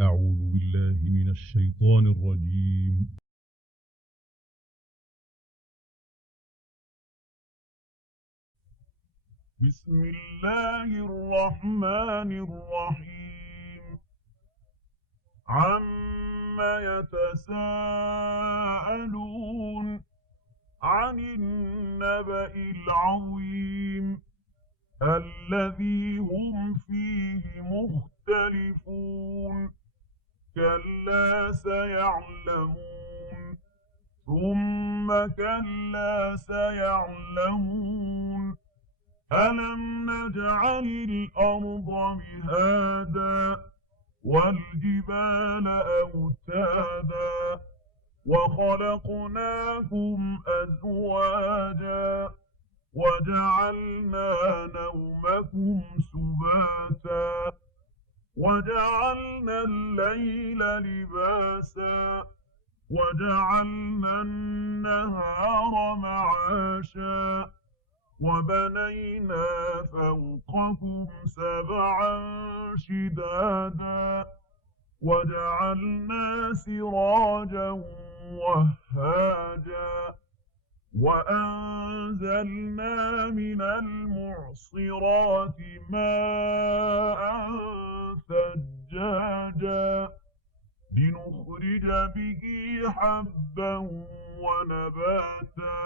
أعوذ بالله من الشيطان الرجيم. بسم الله الرحمن الرحيم. عما يتساءلون عن النبأ العظيم الذي هم فيه مختلفون. كلا سيعلمون ثم كلا سيعلمون. ألم نجعل الأرض مهادا والجبال أوتادا وخلقناكم أزواجا وجعلنا نومكم سباتا وجعلنا الليل لباسا وجعلنا النهار معاشا وبنينا فوقكم سبعا شدادا وجعلنا سراجا وهاجا وأنزلنا من المعصرات ماء ثجاجا لنخرج به حبا ونباتا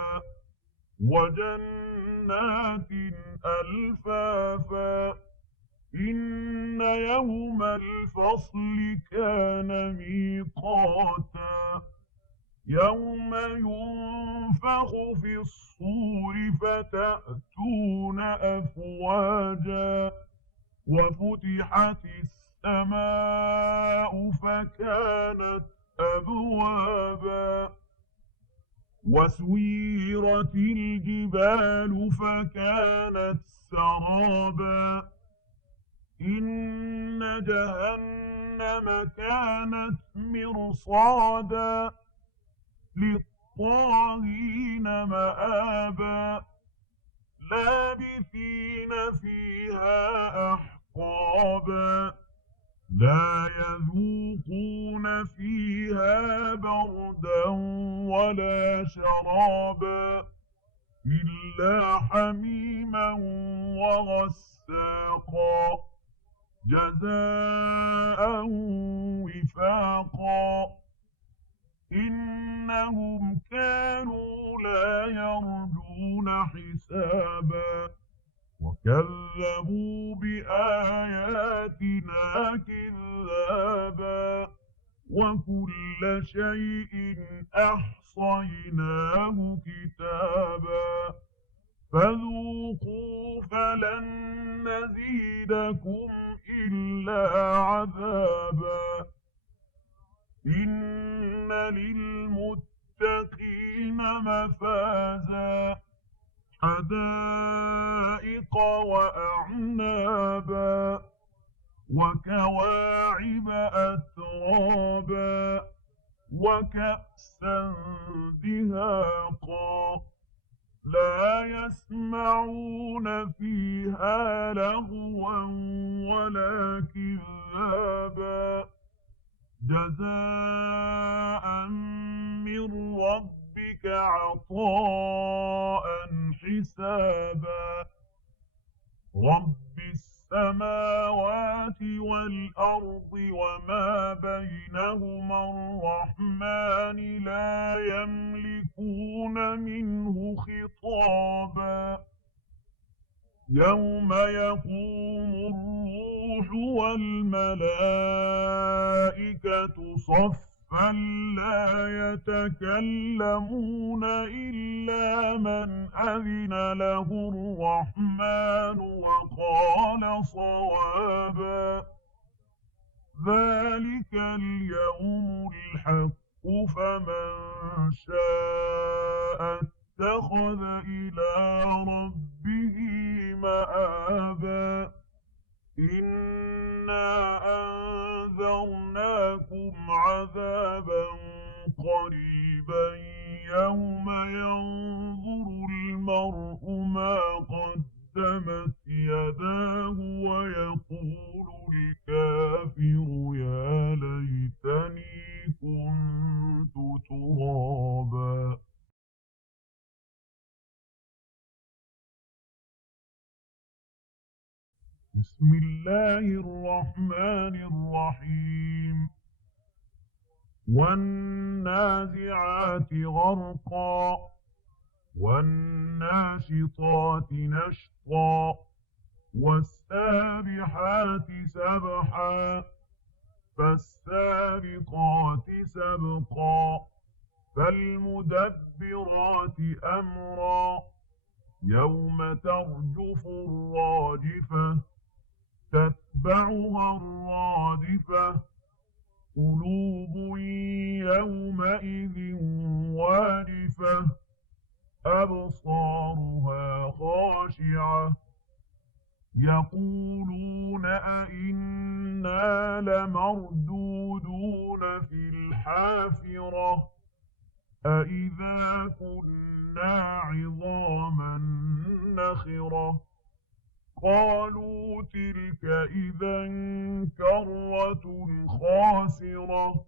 وجنات ألفافا. إن يوم الفصل كان ميقاتا. يوم ينفخ في الصور فتأتون أفواجا وفتحت السماء فكانت أبوابا وسيرت الجبال فكانت سرابا. إن جهنم كانت مرصادا للطاغين مآبا لابثين فيها أحقابا لا يذوقون فيها بردا ولا شرابا إلا حميما وغساقا جزاء وفاقا. إنهم كانوا لا يرجون حسابا وكذبوا بآياتنا كذابا وكل شيء أحصيناه كتابا فذوقوا فلن نزيدكم إلا عذابا. إن للمتقين مفازا حدائق وأعنابا وكواعب أترابا وكأسا دهاقا لا يسمعون فيها لغوا ولا كذابا جزاء من ربك عطاء حسابا. رب السماوات والأرض وما بينهما الرحمن لا يملكون منه خطابا. يوم يقوم الروح والملائكة صفا لا يتكلمون إلا من أذن له الرحمن وقال صوابا. ذلك اليوم الحق فمن شاء اتخذ إلى ربه مآبا. إنا أنذرناكم عذابا قريبا يوم ينظر المرء ما قدمت يداه ويقول الكافر يا ليتني ترابا. بسم الله الرحمن الرحيم. والنازعات غرقا والناشطات نشطا والسابحات سبحا فالسابقات سبقا فالمدبرات أمرا يوم ترجف الراجفة تتبعها الرادفة قلوب يومئذ واجفة أبصارها خاشعة يقولون أئنا لمردودون في الحافرة أئذا كنا عظاما نخرة قالوا تلك إذا كرة خاسرة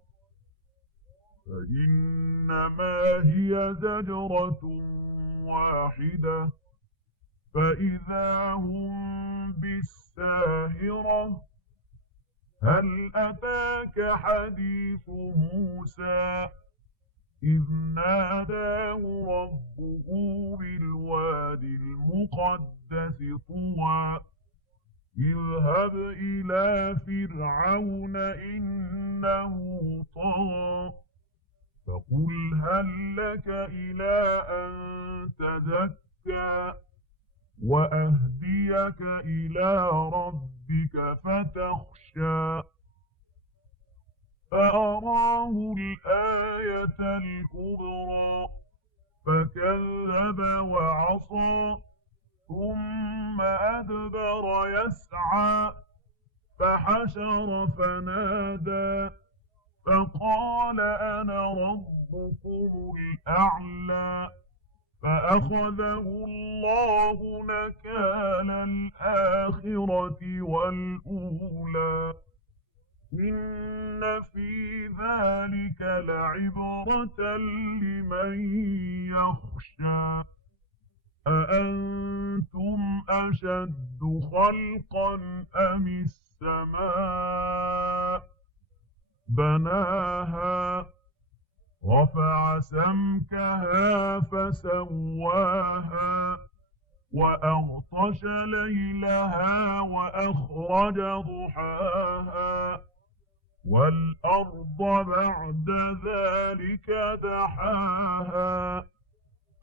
فإنما هي زجرة واحدة فإذا هم بالساهرة هل أتاك حديث موسى إذ ناداه ربه بالوادي المقدس طوى اذهب إلى فرعون إنه طغى فقل هل لك إلى أن تزكى وأهديك إلى ربك فتخشى فأراه الآية الكبرى فكذب وعصى ثم أدبر يسعى فحشر فنادى فقال أنا ربكم الأعلى فأخذه الله نكال الآخرة والأولى إن في ذلك لعبرة لمن يخشى أأنتم أشد خلقا أم السماء بناها رفع سمكها فسواها وأغطش ليلها وأخرج ضحاها والأرض بعد ذلك دحاها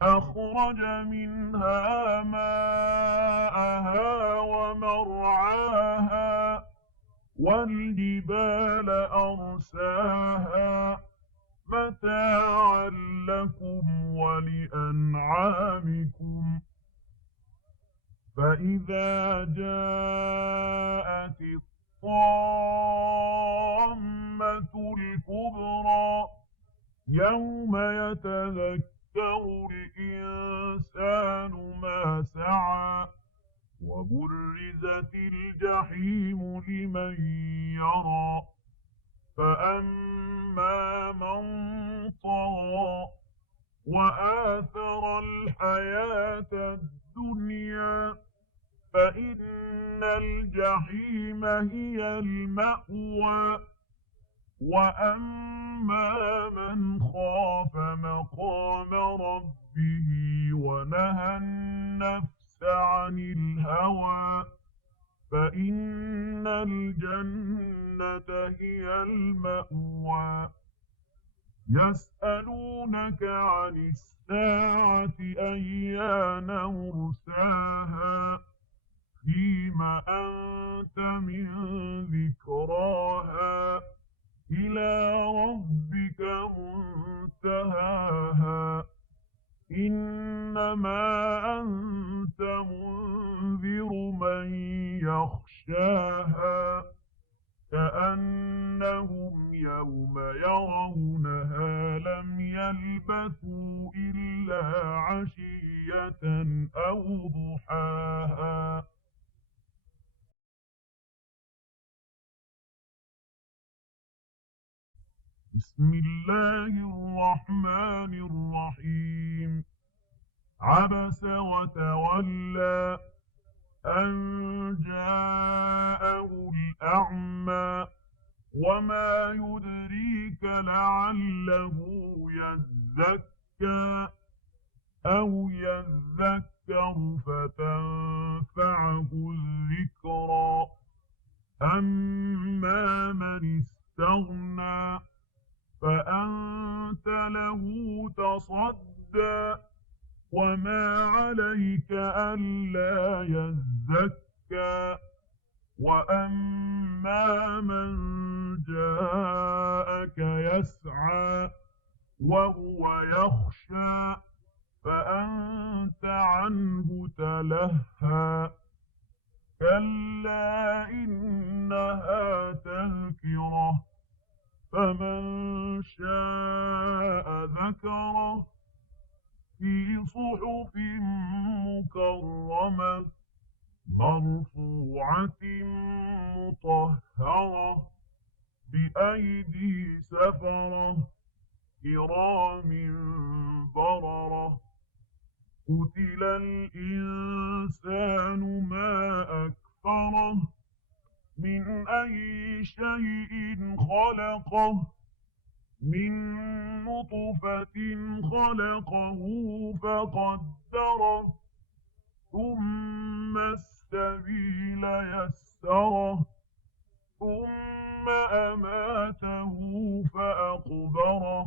أخرج منها ماءها ومرعاها والجبال أرساها متاعا لكم ولأنعامكم فإذا جاءت الطامة الكبرى يوم يتذكر الإنسان ما سعى وبرزت الجحيم لمن يرى فأما من طغى وآثر الحياة الدنيا فإن الجحيم هي المأوى وأما من خاف مقام ربه ونهى النفس عن الهوى فإن الجنة هي المأوى يسألونك عن الساعة أيان مرساها فيم أنت من ذكراها إلى ربك منتهاها إنما أنت منذر من يخشاها كأنهم يوم يرونها لم يلبثوا إلا عشية أو ضحاها بسم الله الرحمن الرحيم عبس وتولى أن جاءه الأعمى وما يدريك لعله يزكى أو يذكر فتنفعه الذكرى أما من استغنى فأنت له تصدى وما عليك ألا يزكى وأما من جاءك يسعى وهو يخشى فأنت عنه تلهى كلا إنها تذكرة فمن شاء ذكره في صحف مكرمة مرفوعة مطهرة بأيدي سفرة كرام بررة قتل الإنسان ما أكفره من أي شيء خلقه من نطفة خلقه فقدره ثم السبيل يسره ثم أماته فأقبره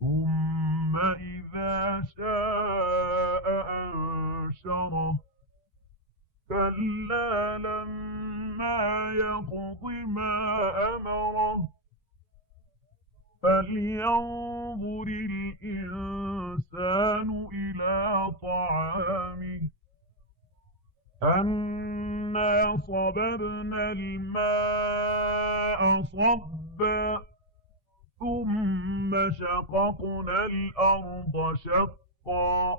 ثم إذا شاء أنشره كلا لما يقض ما أمره فلينظر الإنسان إلى طعامه أنا صببنا الماء صبا ثم شققنا الأرض شقا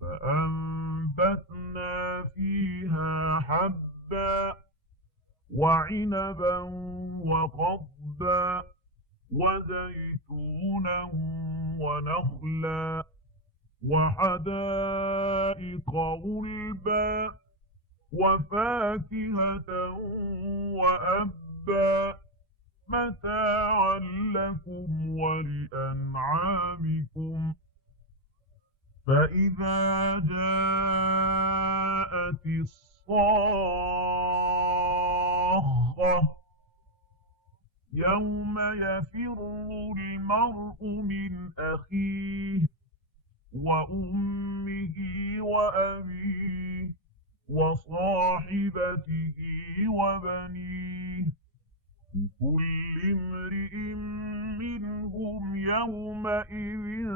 فأنبتنا فيها حبا وعنبا وقضبا وزيتونا ونخلا وحدائق غلبا وفاكهة وأبا متاعا لكم ولأنعامكم فإذا جاءت الصاخة يوم يفر المرء من أخيه وأمه وأبيه وصاحبته وبنيه كل امرئ منهم يومئذ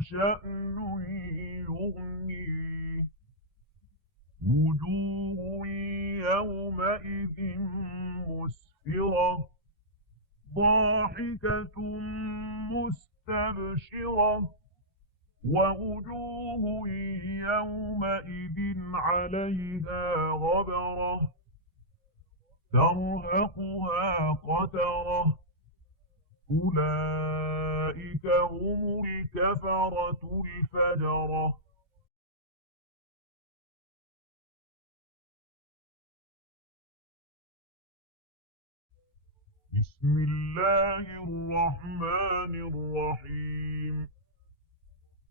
شأن يغنيه وجوه يومئذ مسفرة ضاحكة مستبشرة ووجوه يومئذ عليها غبرة ترهقها قترة أولئك هم الكفرة الفجرة بسم الله الرحمن الرحيم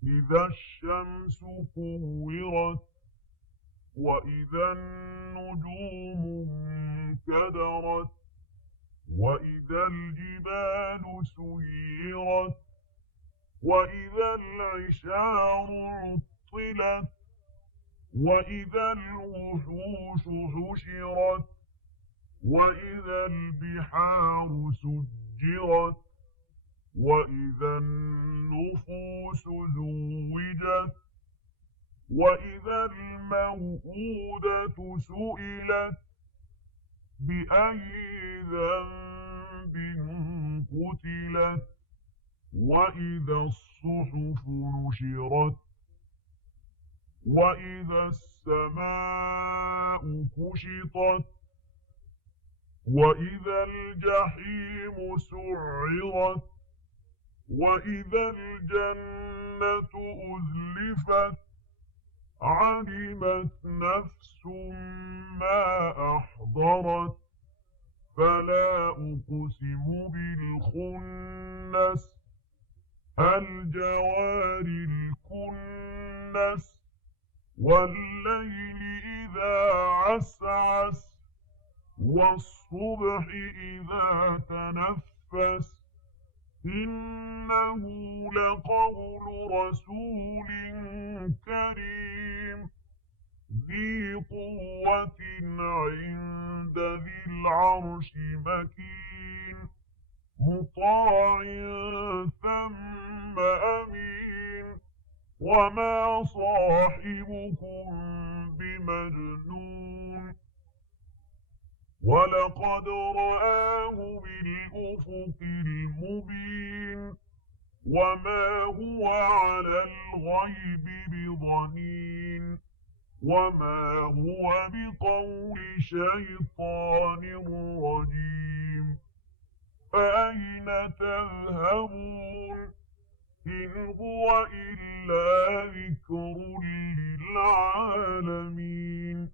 إذا الشمس كورت وإذا النجوم انكدرت وإذا الجبال سيرت وإذا العشار عطلت وإذا الوحوش حشرت وإذا البحار سجرت وإذا النفوس زوجت وإذا الموءودة سئلت بأي ذنب قتلت وإذا الصحف نشرت وإذا السماء كشطت وإذا الجحيم سعرت وإذا الجنة أزلفت علمت نفس ما أحضرت فلا أقسم بالخنس الجوار الكنس والليل إذا عسعس والصبح إذا تنفس إنه لقول رسول كريم ذي قوة عند ذي العرش مكين مطاع ثم أمين وما صاحبكم بمجنون ولقد رآه بالأفق المبين وما هو على الغيب بضنين وما هو بقول شيطان رجيم فأين تذهبون إن هو إلا ذكر للعالمين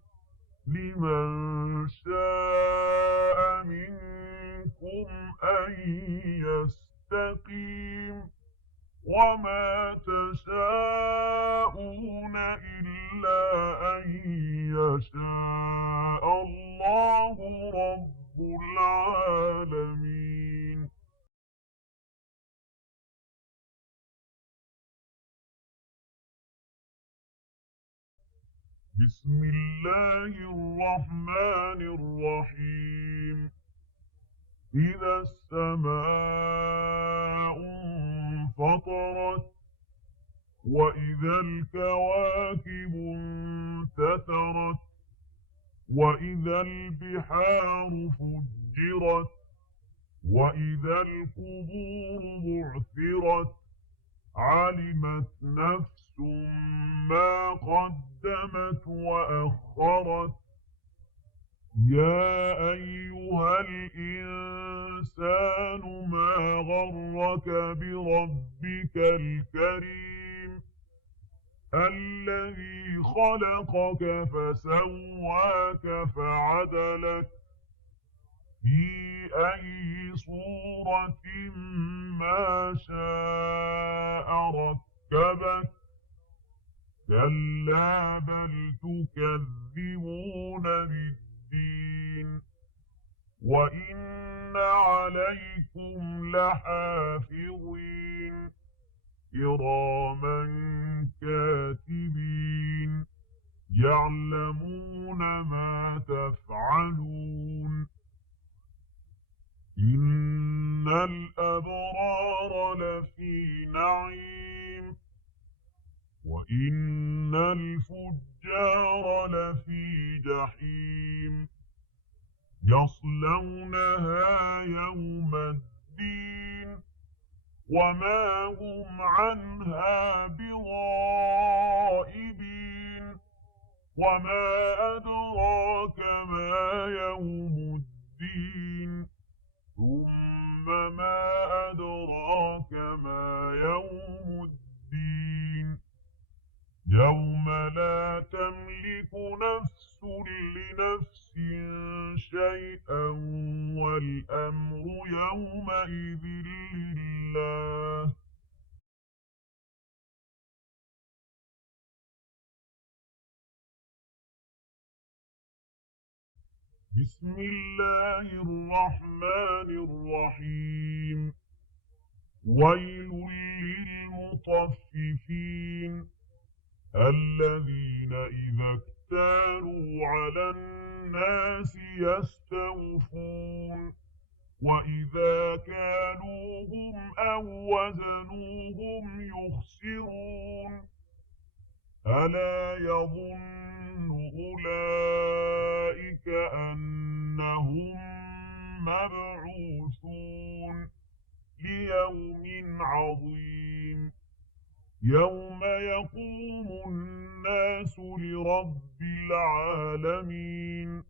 لمن شاء منكم أن يستقيم وما تشاءون إلا أن يشاء الله رب العالمين. بسم الله الرحمن الرحيم. إذا السماء انفطرت وإذا الكواكب انتثرت وإذا البحار فجرت وإذا القبور بعثرت علمت نفس ما قدمت وأخرت يا أيها الإنسان ما غرك بربك الكريم الذي خلقك فسواك فعدلك في أي صورة ما شاء ركبك كلا بل تكذبون بالدين وإن عليكم لحافظين كراما كاتبين يعلمون ما تفعلون إن الأبرار لفي نعيم وإن الفجار لفي جحيم يصلونها يوم الدين وما هم عنها بغائبين وما أدراك ما يوم الدين ثم ما أدراك ما يوم الدين يوم لا تملك نفس لنفس شيئا والأمر يومئذ لله. بسم الله الرحمن الرحيم. ويل للمطففين الذين إذا اكتالوا على الناس يستوفون وإذا كالوهم أو وزنوهم يخسرون ألا يظن أولئك أنهم مبعوثون ليوم عظيم يوم يقوم الناس لرب العالمين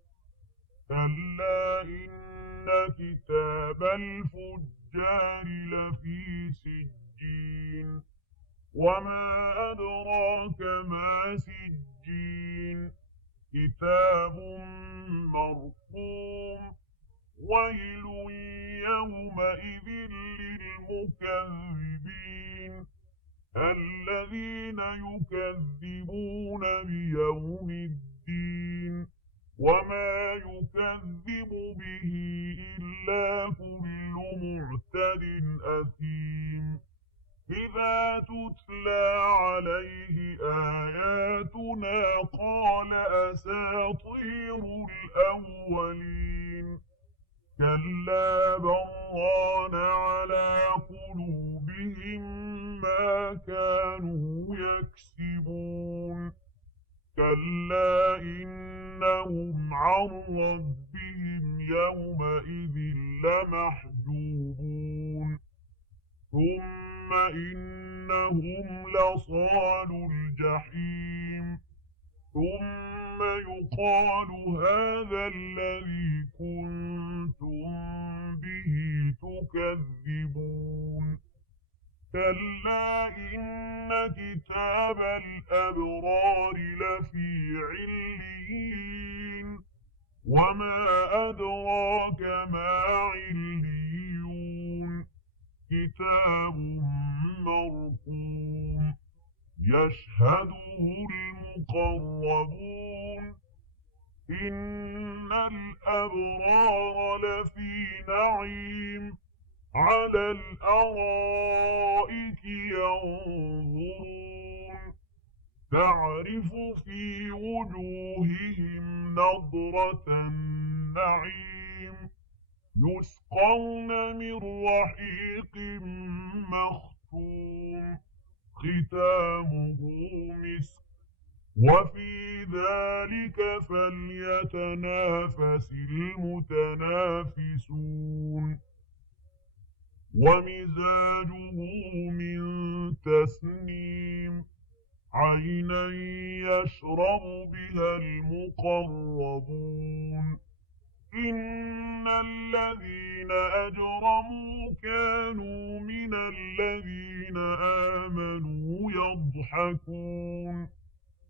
كلا إن كتاب الفجار الفجار لفي سجين وما أدراك ما سجين كتاب مرقوم ويل يومئذ للمكذبين الذين يكذبون بيوم الدين وما يكذب به إلا كل معتد أثيم إذا تتلى عليه آياتنا قال أساطير الأولين كلا بران على قلوبهم ما كانوا يكسبون كلا إنهم عن ربهم يومئذ لمحجوبون ثم إنهم لصالو الجحيم ثم يقال هذا الذي كنتم به تكذبون كلا إن كتاب الأبرار لفي عليين وما أدراك ما عليون كتاب مرقوم يشهده المقربون إن الأبرار لفي نعيم على الأرائك ينظرون تعرف في وجوههم نضرة النعيم يسقون من رحيق مختوم ختامه مسك وفي ذلك فليتنافس المتنافسون ومزاجه من تسنيم عينا يشرب بها المقربون إن الذين أجرموا كانوا من الذين آمنوا يضحكون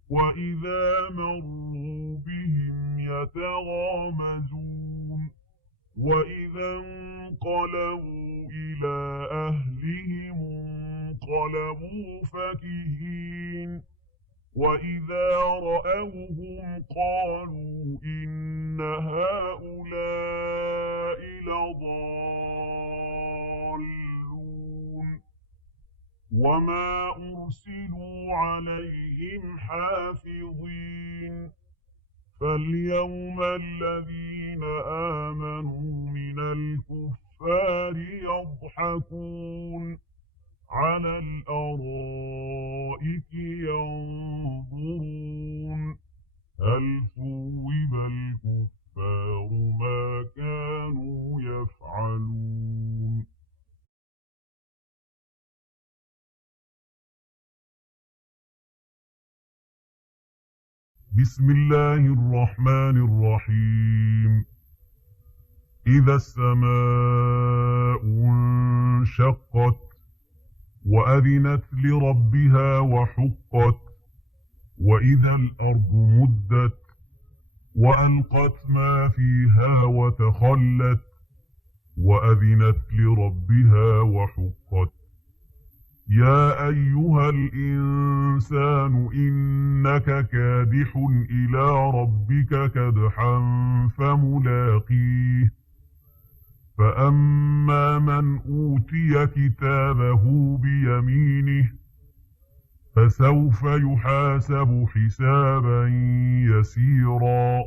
وإذا مروا بهم يتغامزون وإذا انقلبوا إلى أهلهم انقلبوا فكهين وإذا رأوهم قالوا إن هؤلاء لضالون وما أرسلوا عليهم حافظين فاليوم الذين آمنوا من الكفار يضحكون على الأرائك ينظرون هل ثوب الكفار ما كانوا يفعلون بسم الله الرحمن الرحيم إذا السماء انشقت وأذنت لربها وحقت وإذا الأرض مدت وألقت ما فيها وتخلت وأذنت لربها وحقت يا أيها الإنسان إنك كادح إلى ربك كدحا فملاقيه فأما من أوتي كتابه بيمينه فسوف يحاسب حسابا يسيرا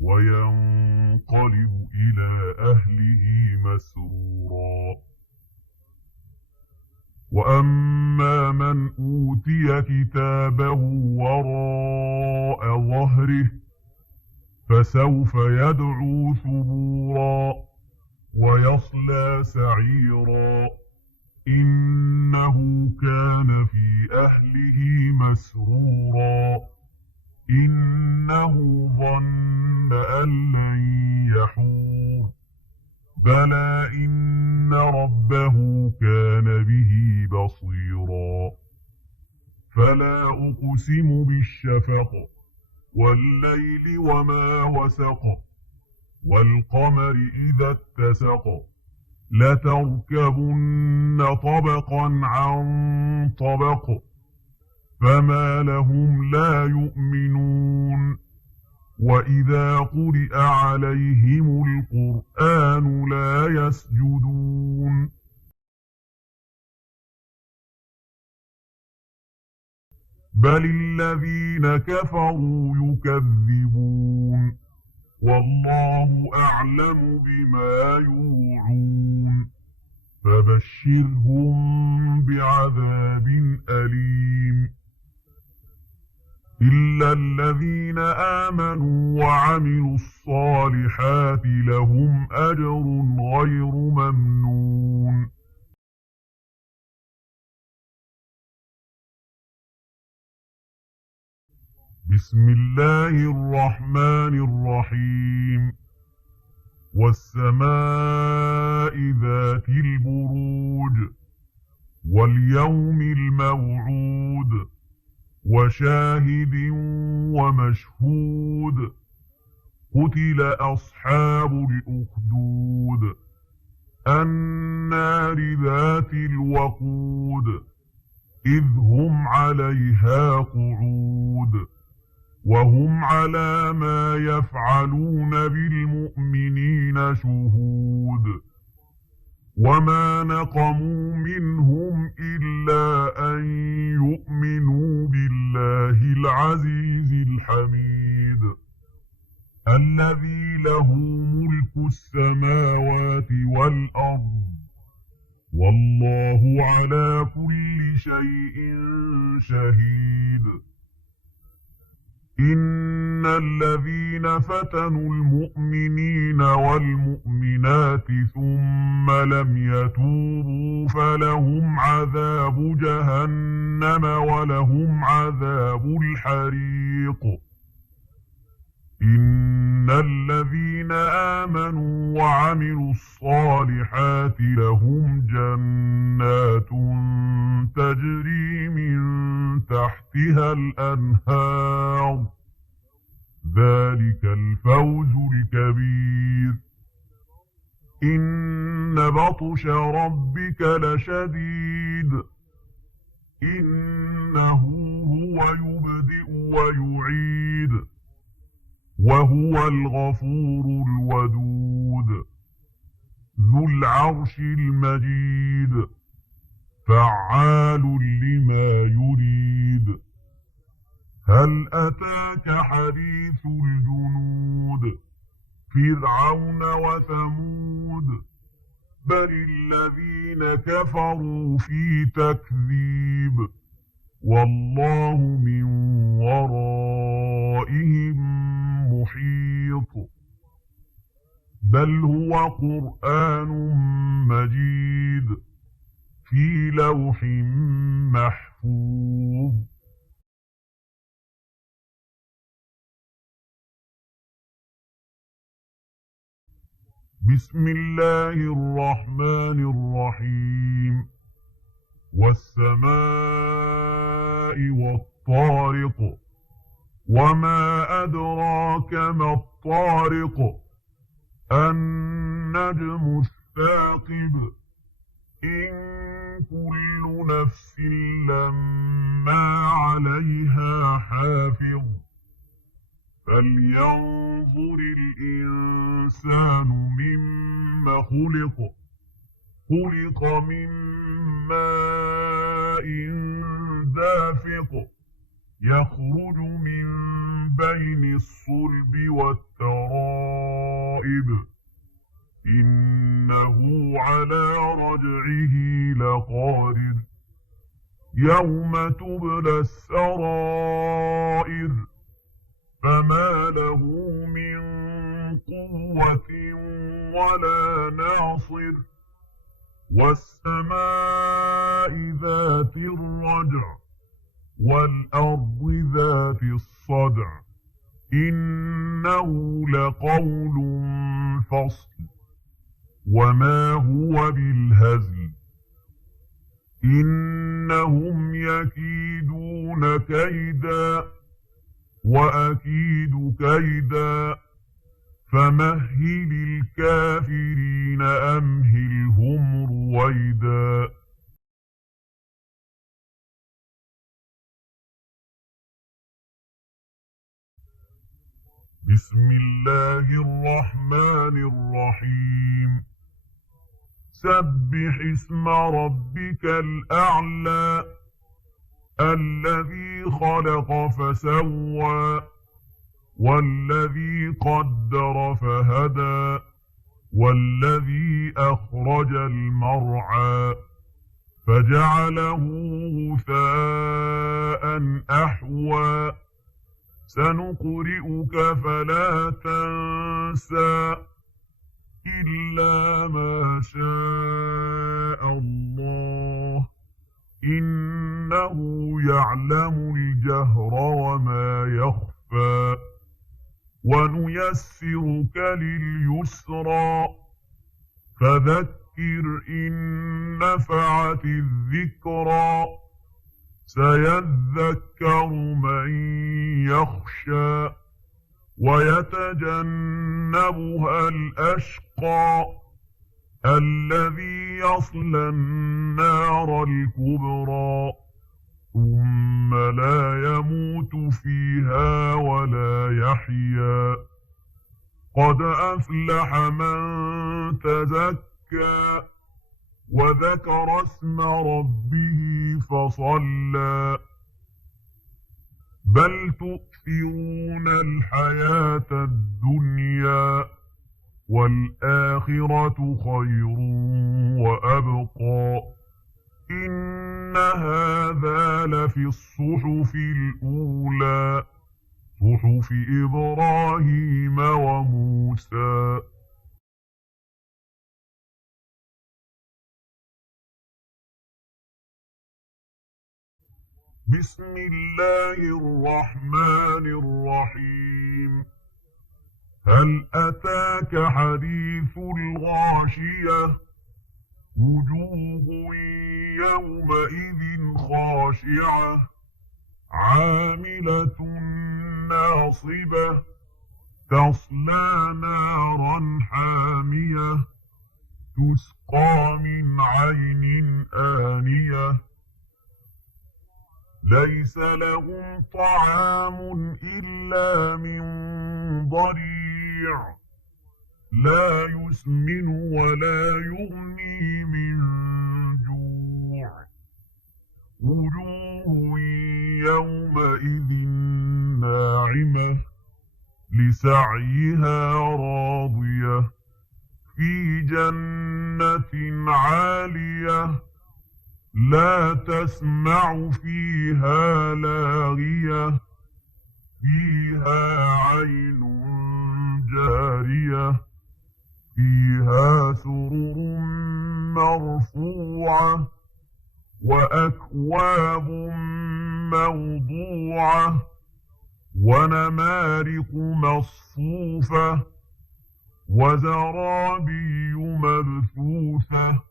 وينقلب إلى أهله مسرورا وأما من أوتي كتابه وراء ظهره فسوف يدعو ثبورا ويصلى سعيرا إنه كان في أهله مسرورا إنه ظن أن لن يحور بلى إن ربه كان به بصيرا فلا أقسم بالشفق والليل وما وسق والقمر إذا اتسق لتركبن طبقا عن طبق فما لهم لا يؤمنون وإذا قرئ عليهم القرآن لا يسجدون بل الذين كفروا يكذبون والله أعلم بما يوعون فبشرهم بعذاب أليم إلا الذين آمنوا وعملوا الصالحات لهم أجر غير ممنون بسم الله الرحمن الرحيم والسماء ذات البروج واليوم الموعود وشاهد ومشهود قتل أصحاب الأخدود النار ذات الوقود إذ هم عليها قعود وهم على ما يفعلون بالمؤمنين شهود وما نقموا منهم إلا أن يؤمنوا بالله العزيز الحميد الذي له ملك السماوات والأرض والله على كل شيء شهيد إن الذين فتنوا المؤمنين والمؤمنات ثم لم يتوبوا فلهم عذاب جهنم ولهم عذاب الحريق إن الذين آمنوا وعملوا الصالحات لهم جنات تجري من تحتها الأنهار ذلك الفوز الكبير إن بطش ربك لشديد إنه هو يبدئ ويعيد وهو الغفور الودود ذو العرش المجيد فعال لما يريد هل أتاك حديث الجنود فرعون وثمود بل الذين كفروا في تكذيب والله من ورائهم محيط بل هو قرآن مجيد في لوح محفوظ بسم الله الرحمن الرحيم والسماء والطارق وما أدراك ما الطارق النجم الثاقب إن كل نفس لما عليها حافظ فلينظر الإنسان مما خلق خلق من ماء دافق يخرج من بين الصلب والترائب إنه على رجعه لقادر يوم تبلى السرائر فما له من قوة ولا ناصر والسماء ذات الرجع والأرض ذات الصدع إنه لقول فصل وما هو بالهزل إنهم يكيدون كيدا وأكيد كيدا فمهل الكافرين أمهلهم رويدا بسم الله الرحمن الرحيم سبح اسم ربك الأعلى الذي خلق فسوى والذي قدر فهدى والذي أخرج المرعى فجعله غثاء أحوى سنقرئك فلا تنسى إلا ما شاء الله إنه يعلم الجهر وما يخفى ونيسرك لليسرى فذكر إن نفعت الذكرى سيذكر من يخشى ويتجنبها الأشقى الذي يصلى النار الكبرى ثم لا يموت فيها ولا يحيا قد أفلح من تزكى وذكر اسم ربه فصلى بل تؤثرون الحياة الدنيا والآخرة خير وأبقى إن هذا لفي الصحف الأولى صحف إبراهيم وموسى بسم الله الرحمن الرحيم هل أتاك حديث الغاشية وجوه يومئذ خاشعة عاملة ناصبة تصلى نارا حامية تسقى من عين آنية ليس لهم طعام إلا من ضريع لا يسمن ولا يغني من جوع وجوه يومئذ ناعمة لسعيها راضية في جنة عالية لا تسمع فيها لاغية فيها عين جارية فيها سرر مرفوعة وأكواب موضوعة ونمارق مصفوفة وزرابي مبثوثة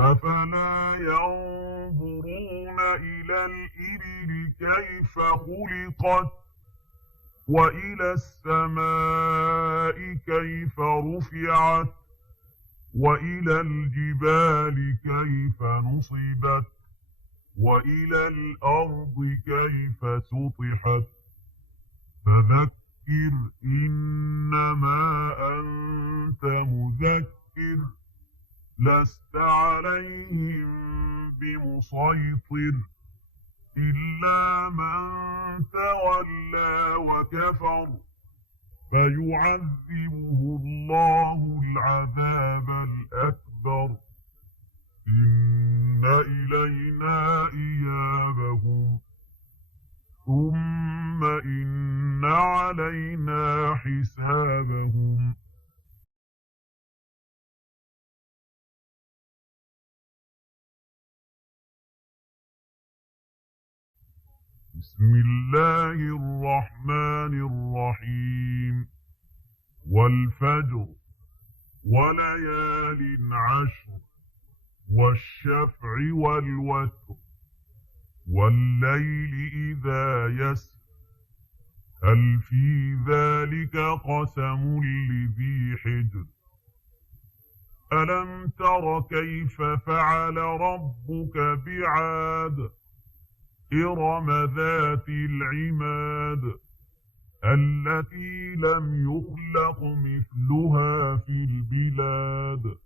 أفلا ينظرون إلى الإبل كيف خلقت وإلى السماء كيف رفعت وإلى الجبال كيف نصبت وإلى الأرض كيف سطحت فذكر إنما أنت مذكر لست عليهم بمسيطر إلا من تولى وكفر فيعذبه الله العذاب الأكبر إن إلينا إيابهم ثم إن علينا حسابهم بسم الله الرحمن الرحيم والفجر وليال عشر والشفع والوتر والليل إذا يسر هل في ذلك قسم لذي حجر ألم تر كيف فعل ربك بعاد إرم ذات العماد التي لم يخلق مثلها في البلاد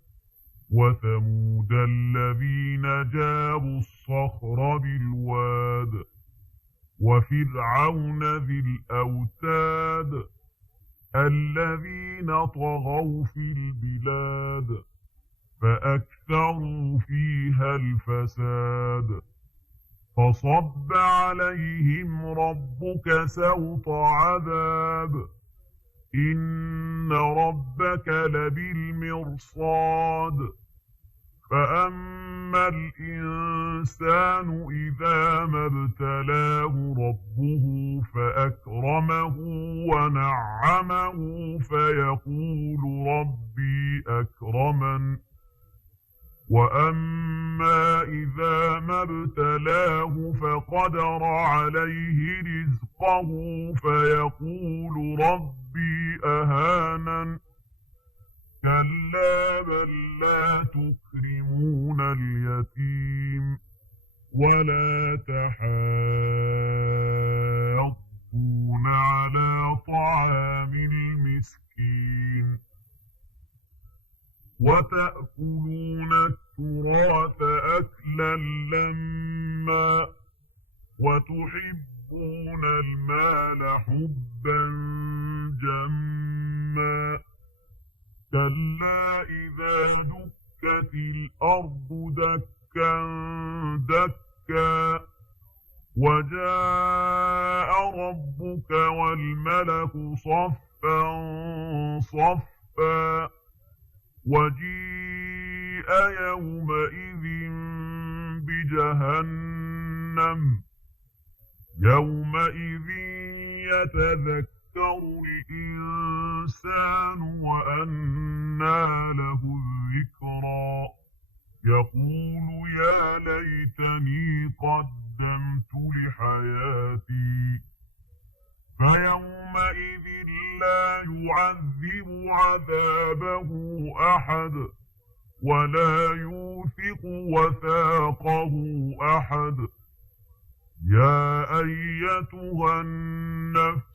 وثمود الذين جابوا الصخر بالواد وفرعون ذي الأوتاد الذين طغوا في البلاد فأكثروا فيها الفساد فصب عليهم ربك سوط عذاب إن ربك لبالمرصاد فأما الإنسان إذا ما ابتلاه ربه فأكرمه ونعمه فيقول ربي أكرمن وأما إذا ما ابتلاه فقدر عليه رزقه فيقول ربي أهانن كلا بل لا تكرمون اليتيم ولا تحاضون على طعام المسكين وتأكلون التراث أكلا لما وتحبون المال حبا جما كلا إذا دكت الأرض دكا دكا وجاء ربك والملك صفا صفا وجيء يومئذ بجهنم يومئذ يتذكر الإنسان وأنى له الذكرى يقول يا ليتني قدمت لحياتي فيومئذ لا يعذب عذابه أحد ولا يوثق وثاقه أحد يا أيتها النفس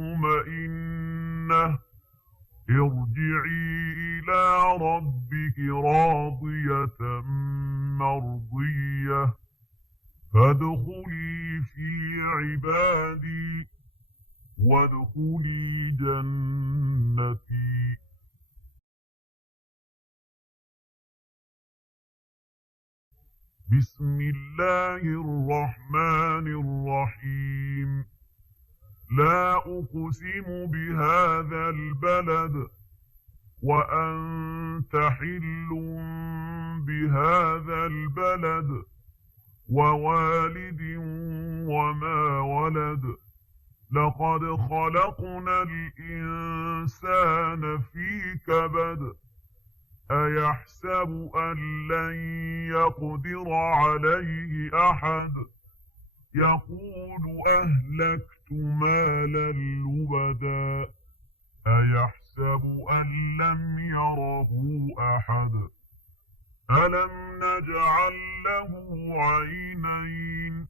المطمئنة ارجعي إلى ربك راضية مرضية فادخلي في عبادي وادخلي جنتي بسم الله الرحمن الرحيم لا أقسم بهذا البلد وأنت حل بهذا البلد ووالد وما ولد لقد خلقنا الإنسان في كبد أيحسب أن لن يقدر عليه أحد يقول أهلكت مالا لبدا أيحسب أن لم يره أحد ألم نجعل له عينين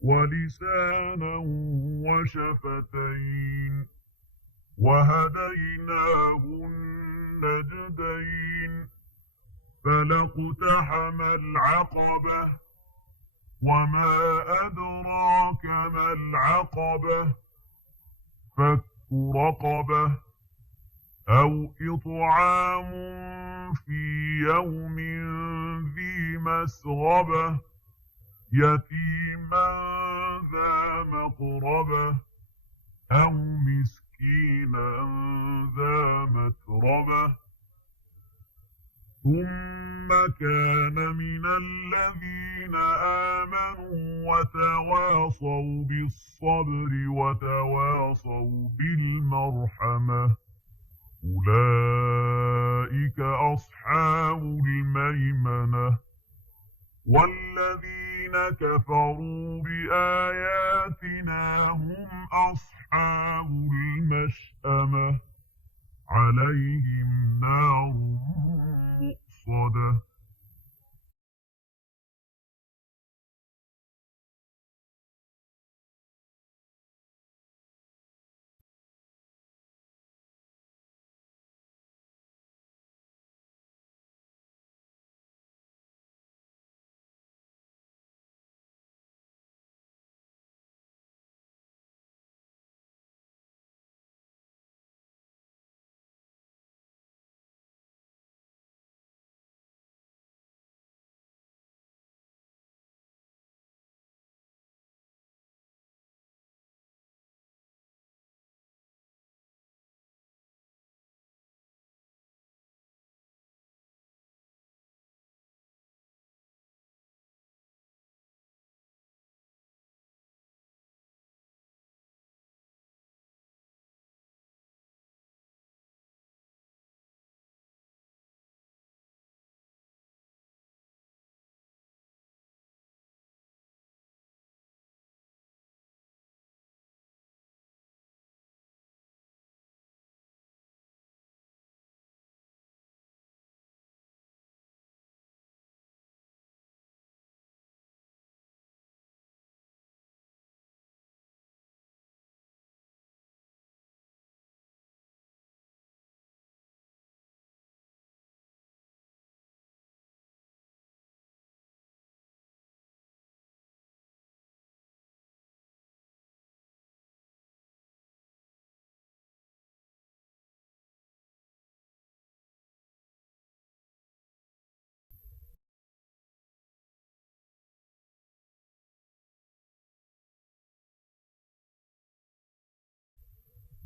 ولسانا وشفتين وهديناه النجدين فلاقتحم العقبة وما أدراك ما العقبة فك رقبة أو إطعام في يوم ذي مسغبة يتيما ذا مقربة أو مسكينا ذا متربة ثم كان من الذين آمنوا وتواصوا بالصبر وتواصوا بالمرحمة أولئك أولئك أصحاب الميمنة والذين كفروا بآياتنا هم أصحاب المشأمة عليهم نار مؤصدة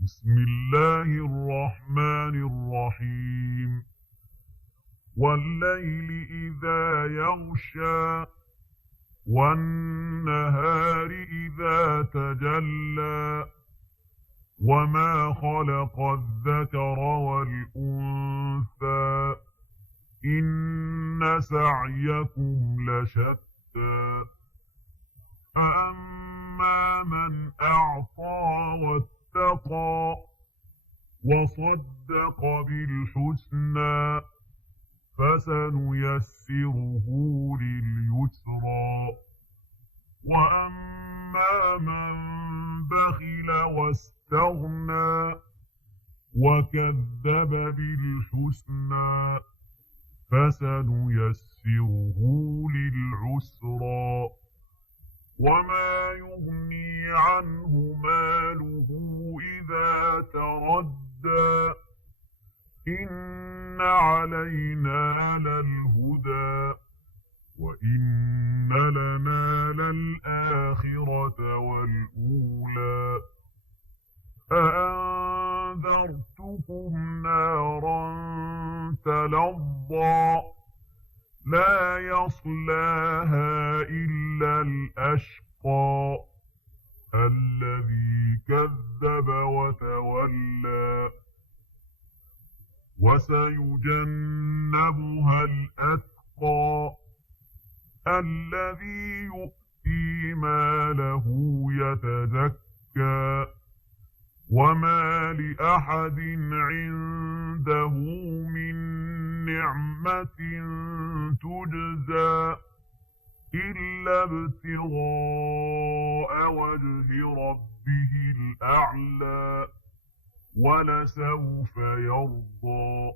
بسم الله الرحمن الرحيم والليل إذا يغشى والنهار إذا تجلى وما خلق الذكر والأنثى إن سعيكم لشتى فأما من أعطى واتقى وصدق بالحسنى فسنيسره لليسرى وأما من بخل واستغنى وكذب بالحسنى فسنيسره للعسرى وما يغني عنه ماله إذا تردى إن علينا للهدى وإن لنا للآخرة والأولى أأنذرتكم نارا تلظى لا يصلاها إلا الأشقى الذي كذب وتولى وسيجنبها الأتقى الذي يؤتي ماله يتزكى وما لأحد عنده من نعمة تجزى إلا ابتغاء وجه ربه الأعلى ولسوف يرضى